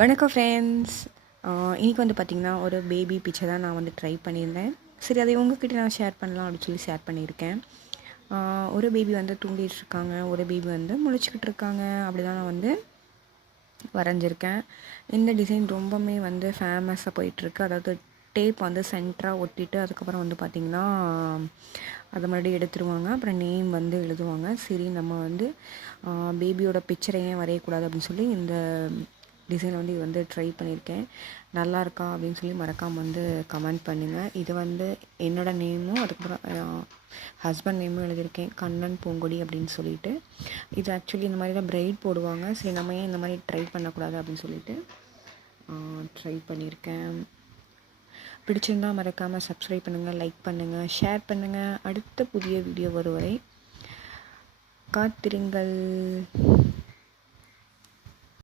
வணக்கம் ஃப்ரெண்ட்ஸ். இன்றைக்கி வந்து பார்த்திங்கன்னா ஒரு பேபி பிக்சர் தான் நான் வந்து ட்ரை பண்ணியிருந்தேன். சரி, அதை உங்ககிட்ட நான் ஷேர் பண்ணலாம் அப்படின்னு சொல்லி ஷேர் பண்ணியிருக்கேன். ஒரு பேபி வந்து தூங்கிட்டுருக்காங்க, ஒரு பேபி வந்து முழிச்சிக்கிட்டு இருக்காங்க. அப்படி தான் நான் வந்து வரைஞ்சிருக்கேன். இந்த டிசைன் ரொம்பவுமே வந்து ஃபேமஸாக போயிட்டுருக்கு. அதாவது டேப் வந்து சென்டராக ஒட்டிட்டு அதுக்கப்புறம் வந்து பார்த்திங்கன்னா அதை மறுபடியும் எடுத்துருவாங்க. அப்புறம் நேம் வந்து எழுதுவாங்க. சரி, நம்ம வந்து பேபியோட பிக்சரை ஏன் வரையக்கூடாது அப்படின்னு சொல்லி இந்த டிசைன் வந்து இது வந்து ட்ரை பண்ணியிருக்கேன். நல்லா இருக்கா அப்படின்னு சொல்லி மறக்காமல் வந்து கமெண்ட் பண்ணுங்கள். இது வந்து என்னோடய நேமும் அதுக்கப்புறம் ஹஸ்பண்ட் நேமும் எழுதியிருக்கேன், கண்ணன் பூங்கொடி அப்படின்னு சொல்லிட்டு. இது ஆக்சுவலி இந்த மாதிரி தான் பிரைட் போடுவாங்க. சரி, நம்ம ஏன் இந்த மாதிரி ட்ரை பண்ணக்கூடாது அப்படின்னு சொல்லிட்டு ட்ரை பண்ணியிருக்கேன். பிடிச்சிருந்தால் மறக்காமல் சப்ஸ்கிரைப் பண்ணுங்கள், லைக் பண்ணுங்கள், ஷேர் பண்ணுங்கள். அடுத்த புதிய வீடியோ வரும் வரை காத்திருங்கள்.